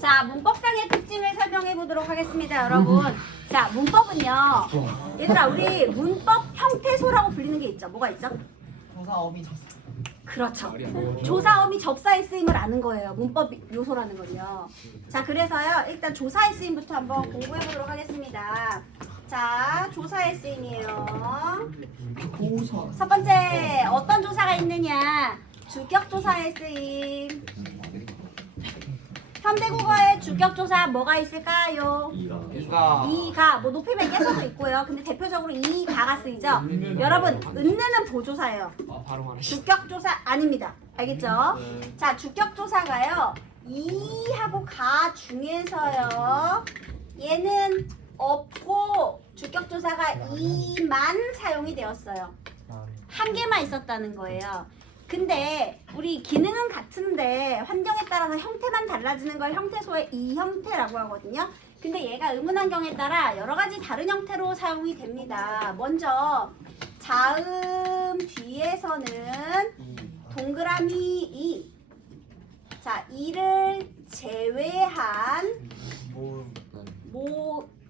자, 문법상의 특징을 설명해 보도록 하겠습니다, 여러분. 자, 문법은요. 얘들아, 우리 문법 형태소라고 불리는 게 있죠. 뭐가 있죠? 조사, 어미, 접사. 그렇죠. 조사, 어미, 접사의 쓰임을 아는 거예요. 문법 요소라는 건요. 자, 그래서요. 일단 조사의 쓰임부터 한번 공부해 보도록 하겠습니다. 자, 조사의 쓰임이에요. 조사. 첫 번째, 어떤 조사가 있느냐? 주격조사의 쓰임. 현대국어의 주격조사 뭐가 있을까요? 이가 뭐 높이면 깨서도 있고요. 근데 대표적으로 이가가 쓰이죠. 여러분, 은느는 보조사예요. 바로 말하시. 주격조사 아닙니다. 알겠죠? 자, 주격조사가요. 이하고 가 중에서요. 얘는 없고 주격조사가 이만 사용이 되었어요. 한 개만 있었다는 거예요. 근데 우리 기능은 같은데 환경에 따라서 형태만 달라지는 걸 형태소의 이 형태라고 하거든요. 근데 얘가 의문환경에 따라 여러 가지 다른 형태로 사용이 됩니다. 먼저 자음 뒤에서는 동그라미 이. 자, 이를 제외한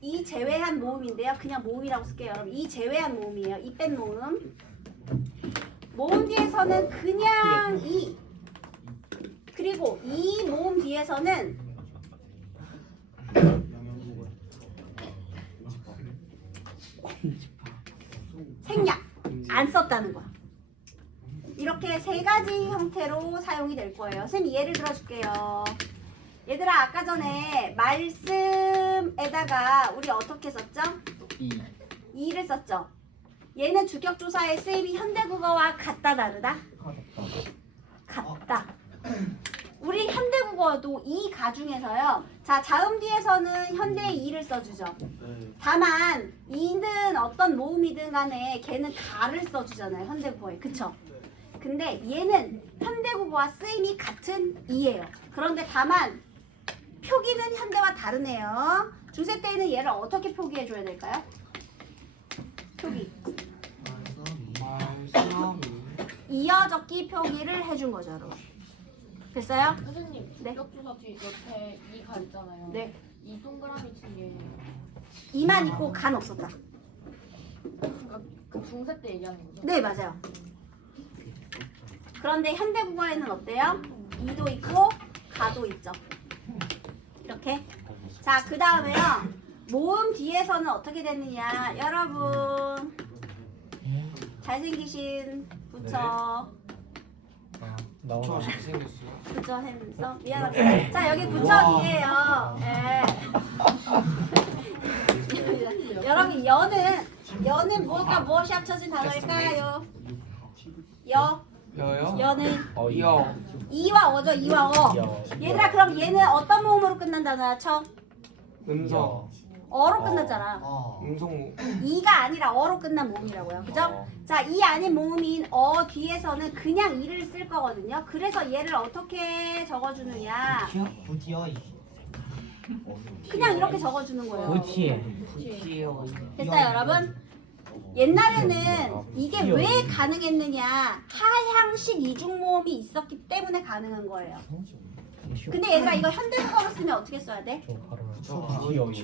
이 제외한 모음인데요. 그냥 모음이라고 쓸게요, 여러분. 이 제외한 모음이에요. 이 뺀 모음. 모음 뒤에서는 그냥 이. 그리고 이 모음 뒤에서는 생략 안 썼다는 거야. 이렇게 세 가지 형태로 사용이 될 거예요. 선생님 예를 들어줄게요. 얘들아, 아까 전에 말씀에다가 우리 어떻게 썼죠? 이를 썼죠. 얘는 주격조사의 쓰임이 현대국어와 같다 다르다? 같다. 우리 현대국어도 이 가 중에서요. 자, 자음 뒤에서는 현대 이를 써주죠. 다만 이는 어떤 모음이든 간에 걔는 가를 써주잖아요. 현대국어에. 그쵸? 근데 얘는 현대국어와 쓰임이 같은 이예요. 그런데 다만 표기는 현대와 다르네요. 중세 때에는 얘를 어떻게 표기해줘야 될까요? 표기. 이어적기 표기를 해준 거죠, 여러분. 됐어요? 선생님, 네. 주격조사 뒤 옆에 이가 있잖아요. 네. 이 동그라미 친 이만 있고 간 없었다. 그러니까 그 중세 때 얘기하는 거죠? 네, 맞아요. 그런데 현대국어에는 어때요? 이도 있고 가도 있죠. 이렇게. 자, 그 다음에요. 모음 뒤에서는 어떻게 됐느냐. 여러분. 잘생기신 부처. 저 잘생겼어요. 부처 했어? 미안합니다. 자, 여기 부처 뒤에요. 예. 여러분, 여는 무엇과 무엇이 합쳐진 단어일까요? 여요? 여는 여. 이와 어죠. 이와 어. 얘들아, 그럼 얘는 어떤 모음으로 끝난 단어야? 음성. 어로 끝났잖아. 음성. 이가 아니라 어로 끝난 모음이라고요. 그죠? 자, 이 아닌 모음인 어 뒤에서는 그냥 이를 쓸 거거든요. 그래서 얘를 어떻게 적어주느냐. 부디어. 그냥 이렇게 적어주는 거예요. 부티요. 됐어요, 여러분? 옛날에는 이게 왜 가능했느냐. 하향식 이중모음이 있었기 때문에 가능한 거예요. 근데 얘들아, 이거 현대국어로 쓰면 어떻게 써야 돼?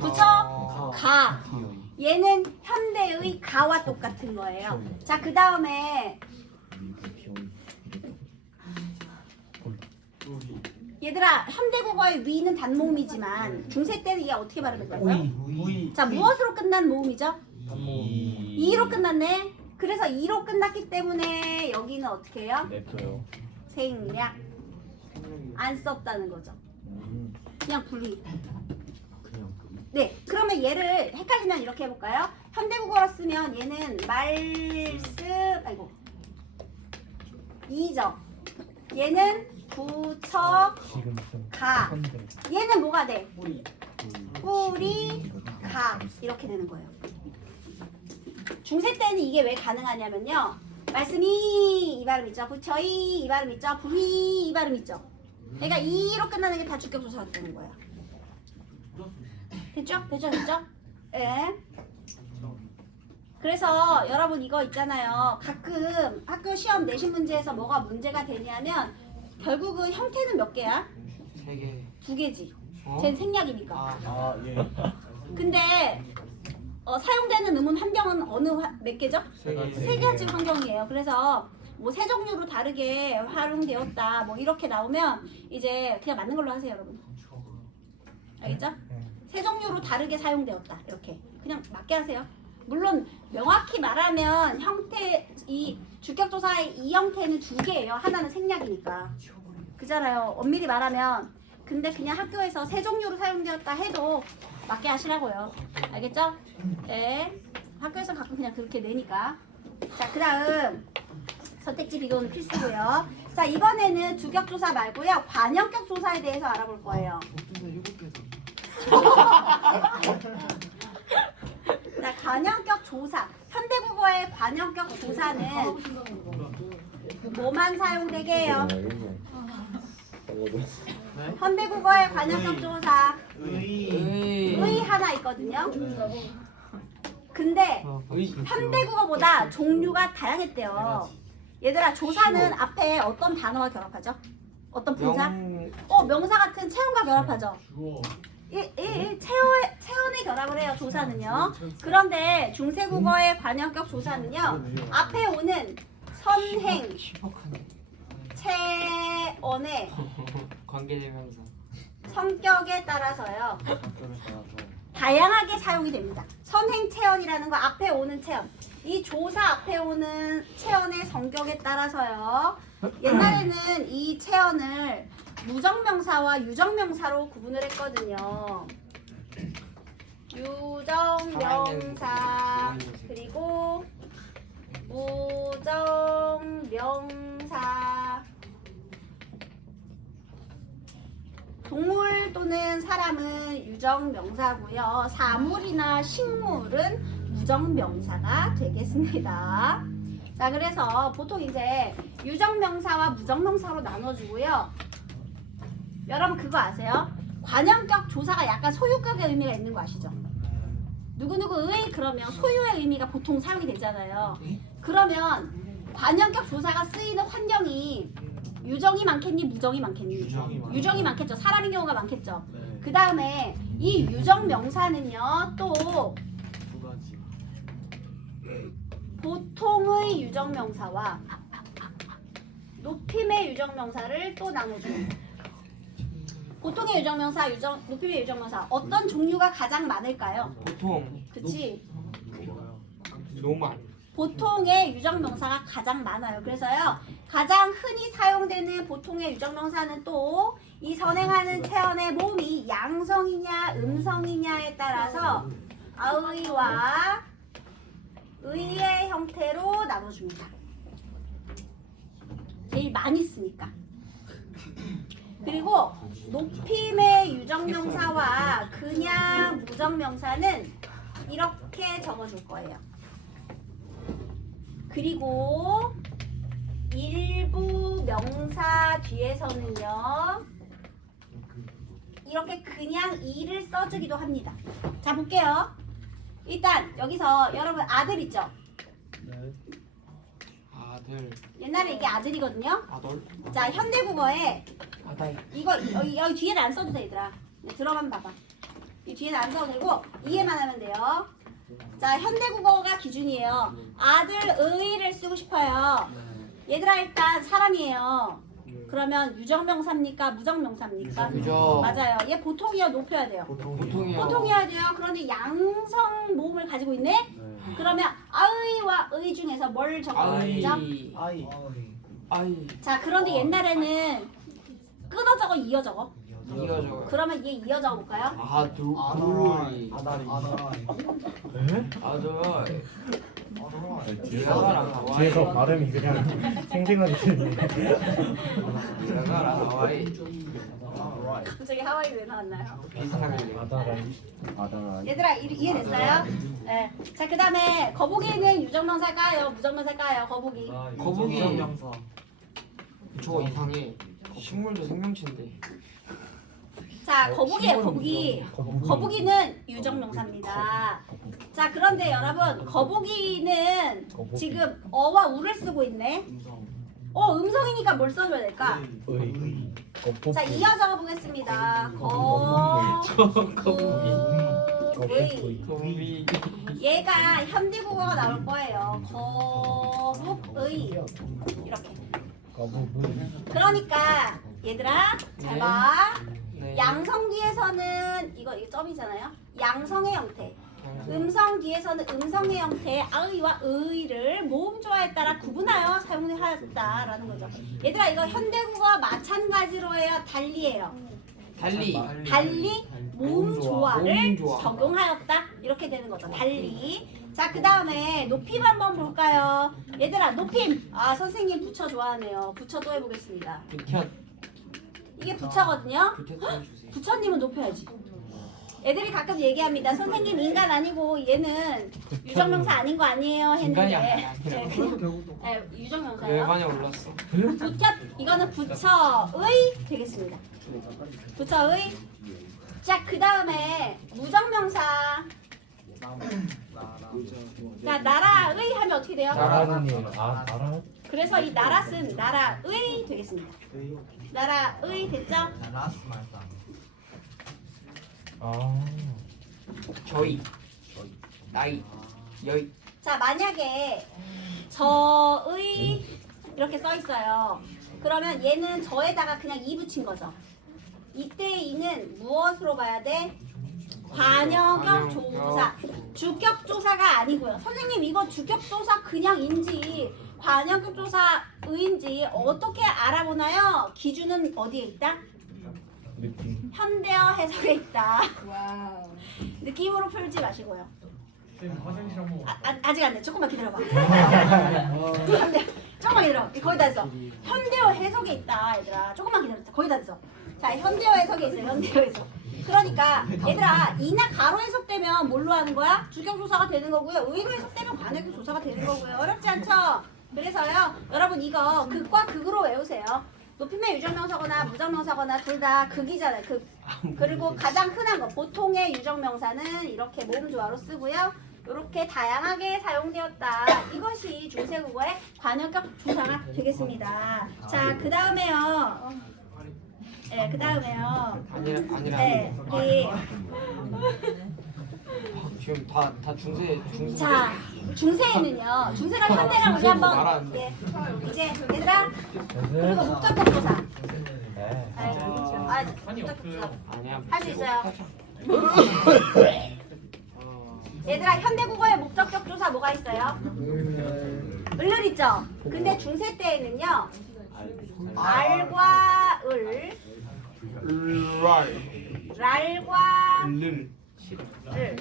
그쵸? 가. 얘는 현대의 가와 똑같은 거예요. 자, 그 다음에 얘들아, 현대국어의 위는 단모음이지만 중세 때는 이게 어떻게 발음했다고요? 자, 무엇으로 끝난 모음이죠? 이로 끝났네. 그래서 이로 끝났기 때문에 여기는 어떻게 해요? 생략. 안 썼다는 거죠. 그냥 분리. 네, 그러면 얘를 헷갈리면 이렇게 해볼까요? 현대국어로 쓰면 얘는 이죠. 얘는 부처 가. 얘는 뭐가 돼? 뿌리 가. 이렇게 되는 거예요. 중세 때는 이게 왜 가능하냐면요. 말씀이 이 발음 있죠. 부처이 이 발음 있죠. 불이 이 발음 있죠. 그러니까 이로 끝나는 게 다 주격조사가 되는 거예요. 됐죠? 됐죠? 예. 그래서 여러분 이거 있잖아요. 가끔 학교 시험 내신 문제에서 뭐가 문제가 되냐면 결국은 형태는 몇 개야? 3개. 2개지. 쟤는 생략이니까. 아 예. 근데 사용되는 음운 환경은 몇 개죠? 세 세 가지 환경이에요. 그래서 뭐 세 종류로 다르게 활용되었다 뭐 이렇게 나오면 이제 그냥 맞는 걸로 하세요, 여러분. 알겠죠? 세 종류로 다르게 사용되었다 이렇게 그냥 맞게 하세요. 물론 명확히 말하면 형태 이 주격조사의 이 형태는 두 개예요. 하나는 생략이니까. 그잖아요. 엄밀히 말하면. 근데 그냥 학교에서 세 종류로 사용되었다 해도 맞게 하시라고요. 알겠죠? 네. 학교에서 가끔 그냥 그렇게 내니까. 자, 그다음 선택지 비교는 필수고요. 자, 이번에는 주격조사 말고요. 관형격 조사에 대해서 알아볼 거예요. 자, 관형격 조사. 현대국어의 관형격 조사는 뭐만 사용되게 해요? 현대국어의 관형격 조사. 의 하나 있거든요. 근데 현대국어보다 종류가 다양했대요. 얘들아, 조사는 앞에 어떤 단어와 결합하죠? 어떤 분사? 명사 같은 체험과 결합하죠. 체온의 결합을 해요. 조사는요. 그런데 중세국어의 관형격 조사는요. 앞에 오는 선행, 체온의 관계대명사. 성격에 따라서요. 다양하게 사용이 됩니다. 선행 체온이라는 거 앞에 오는 체온. 이 조사 앞에 오는 체온의 성격에 따라서요. 옛날에는 이 체온을 무정명사와 유정명사로 구분을 했거든요. 유정명사 그리고 무정명사. 동물 또는 사람은 유정명사고요. 사물이나 식물은 무정명사가 되겠습니다. 자, 그래서 보통 이제 유정명사와 무정명사로 나눠주고요. 여러분 그거 아세요? 관형격 조사가 약간 소유격의 의미가 있는 거 아시죠? 누구누구의 그러면 소유의 의미가 보통 사용이 되잖아요. 그러면 관형격 조사가 쓰이는 환경이 유정이 많겠니? 무정이 많겠니? 유정이 많겠죠. 사람인 경우가 많겠죠. 그 다음에 이 유정 명사는요. 또 보통의 유정 명사와 높임의 유정 명사를 또 나눠줘요. 보통의 유정 명사, 높임의 유정 명사 어떤 종류가 가장 많을까요? 보통. 그치? 너무 많아. 보통의 유정명사가 가장 많아요. 그래서요. 가장 흔히 사용되는 보통의 유정명사는 또 이 선행하는 체언의 모음이 양성이냐 음성이냐에 따라서 아의와 의의 형태로 나눠줍니다. 제일 많이 쓰니까. 그리고 높임의 유정명사와 그냥 무정명사는 이렇게 적어줄 거예요. 그리고 일부 명사 뒤에서는요. 이렇게 그냥 이를 써주기도 합니다. 자, 볼게요. 일단 여기서 여러분 아들 있죠? 아들. 옛날에 이게 아들이거든요. 아들. 자, 현대국어에 아들. 이거 여기 뒤에는 안 써도 돼, 얘들아. 들어만 봐봐. 이 뒤에는 안 써도 되고 이해만 하면 돼요. 자, 현대국어가 기준이에요. 아들 의를 쓰고 싶어요. 얘들아, 일단 사람이에요. 그러면 유정명사입니까? 무정명사입니까? 유정. 맞아요. 얘 보통이요, 높여야 돼요. 보통이요. 보통이어야 돼요. 그런데 양성 모음을 가지고 있네? 그러면 아의와 의 중에서 뭘 적어야 되죠? 아이. 아이. 자, 그런데 옛날에는 끊어 적어, 이어 적어? 이거 저거. 그러면 얘 이어 적어 볼까요? 아들. 아다리. 아들. 뒤에서 발음이 그냥 생생하게 들리네. 나가라 하와이. 갑자기 하와이 왜 나왔나요? 비슷하게. 아다라. 얘들아, 이해됐어요? 네. 자, 그 다음에 거북이는 유정명사일까요? 무정명사일까요? 거북이. 거북이. 저거 이상해. 식물도 생명체인데. 자, 거북이에요, 거북이. 거북이는 유정명사입니다. 자, 그런데 여러분, 거북이는 지금 어와 우를 쓰고 있네. 음성이니까 뭘 써줘야 될까? 자, 이어 적어보겠습니다. 거북의. 얘가 현대국어가 나올 거예요. 거북의. 이렇게. 그러니까 얘들아 잘 봐. 네. 양성 뒤에서는 이거 점이잖아요. 양성의 형태. 음성 뒤에서는 음성의 형태 아의와 의를 모음 조화에 따라 구분하여 사용하였다라는 거죠. 얘들아 이거 현대국어와 마찬가지로 해요. 달리해요. 달리 모음 조화를 모음 조화. 적용하였다 이렇게 되는 거죠. 달리. 자, 그 다음에 높임 한번 볼까요? 얘들아 높임. 아, 선생님 부처 좋아하네요. 부처 또 해보겠습니다. 부캐 이게 부처거든요. 부캐 써주세요. 부처님은 높여야지. 애들이 가끔 얘기합니다. 선생님 인간 아니고 얘는 유정명사 아닌 거 아니에요 인간이 했는데. 아니라 네, 유정명사예요. 열반에 올랐어. 부처 이거는 부처의 되겠습니다. 부처의. 자, 그 다음에 무정명사. 자, 나라의 하면 어떻게 돼요? 나라. 그래서 이 나라는 나라의 되겠습니다. 나라의 됐죠? 저희 나이 여이 자, 만약에 저의 이렇게 써 있어요. 그러면 얘는 저에다가 그냥 이 붙인 거죠. 이때 이는 무엇으로 가야 돼? 관여격 조사. 주격 조사가 아니고요. 선생님 이거 주격 조사 그냥인지 관여격 조사의인지 어떻게 알아보나요? 기준은 어디에 있다? 현대어 해석에 있다. 와우. 느낌으로 풀지 마시고요. 아직 안 돼. 조금만 기다려봐. 조금만 기다려. 거의 다 됐어. 현대어 해석에 있다, 얘들아. 조금만 기다려. 거의 다 됐어. 자, 현대어 해석에 있어요. 현대어 해석. 그러니까 얘들아, 이나 가로 해석되면 뭘로 하는 거야? 주격 조사가 되는 거고요. 의로 해석되면 관여격 조사가 되는 거고요. 어렵지 않죠? 그래서요, 여러분 이거 극과 극으로 외우세요. 높임의 유정명사거나 무정명사거나 둘 다 극이잖아요. 극. 그리고 가장 흔한 거 보통의 유정명사는 이렇게 모음 조화로 쓰고요. 이렇게 다양하게 사용되었다. 이것이 중세국어의 관여격 조사가 되겠습니다. 자, 그 다음에요. 네, 그 다음에요. 아니라 네, 우리 지금 다 중세 자, 중세에는요. 중세랑 현대랑 우리 한번 이제 얘들아 그리고 목적격 조사. 목적격 조사. 아니야 할 수 있어요. 얘들아 현대국어의 목적격 조사 뭐가 있어요? 을을 있죠. 근데 중세 때에는요. 알과 을, 랄과 을.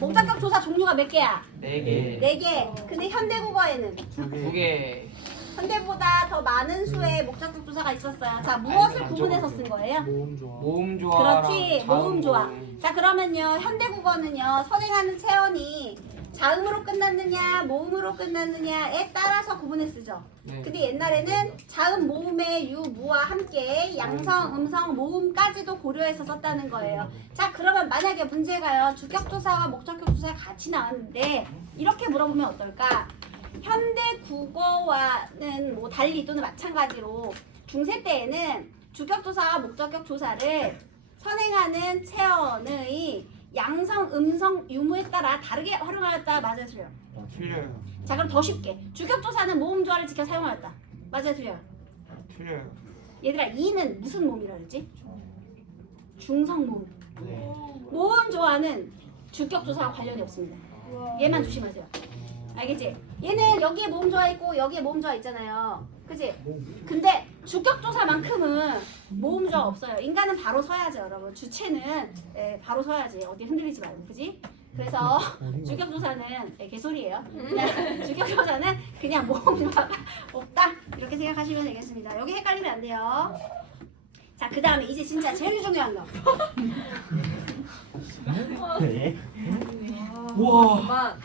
목적격 조사 종류가 몇 개야? 4개 4개. 근데 현대국어에는 2개 현대보다 더 많은 수의 목적격 조사가 있었어요. 자, 무엇을 구분해서 쓴 거예요? 모음 조화 그렇지, 모음 조화. 자, 그러면요, 현대국어는요, 선행하는 체언이 자음으로 끝났느냐, 모음으로 끝났느냐에 따라서 구분해 쓰죠. 네. 근데 옛날에는 자음, 모음의 유, 무와 함께 양성, 음성, 모음까지도 고려해서 썼다는 거예요. 자, 그러면 만약에 문제가요, 주격 조사와 목적격 조사가 같이 나왔는데 이렇게 물어보면 어떨까? 현대 국어와는 뭐 달리 또는 마찬가지로 중세 때에는 주격 조사와 목적격 조사를 선행하는 체언의 양성, 음성, 유무에 따라 다르게 활용하였다. 맞아요, 틀려요? 틀려요 자, 그럼 더 쉽게 주격 조사는 모음 조화를 지켜 사용하였다. 맞아요, 틀려요? 틀려요 얘들아, 이는 무슨 모음이라 그랬지? 중성 모음. 네. 모음 조화는 주격 조사와 관련이 없습니다. 얘만 조심하세요. 알겠지? 얘는 여기에 모음 조화 있고 여기에 모음 조화 있잖아요. 그치? 근데 주격 조사만큼은 모음 조화 없어요. 인간은 바로 서야죠, 여러분. 주체는 바로 서야지. 어디 흔들리지 말고, 그지? 그래서 주격 조사는 개소리예요. 그냥 주격 조사는 그냥 모음 조화가 없다. 이렇게 생각하시면 되겠습니다. 여기 헷갈리면 안 돼요. 자, 그 다음에 이제 진짜 제일 중요한 거. 우와 막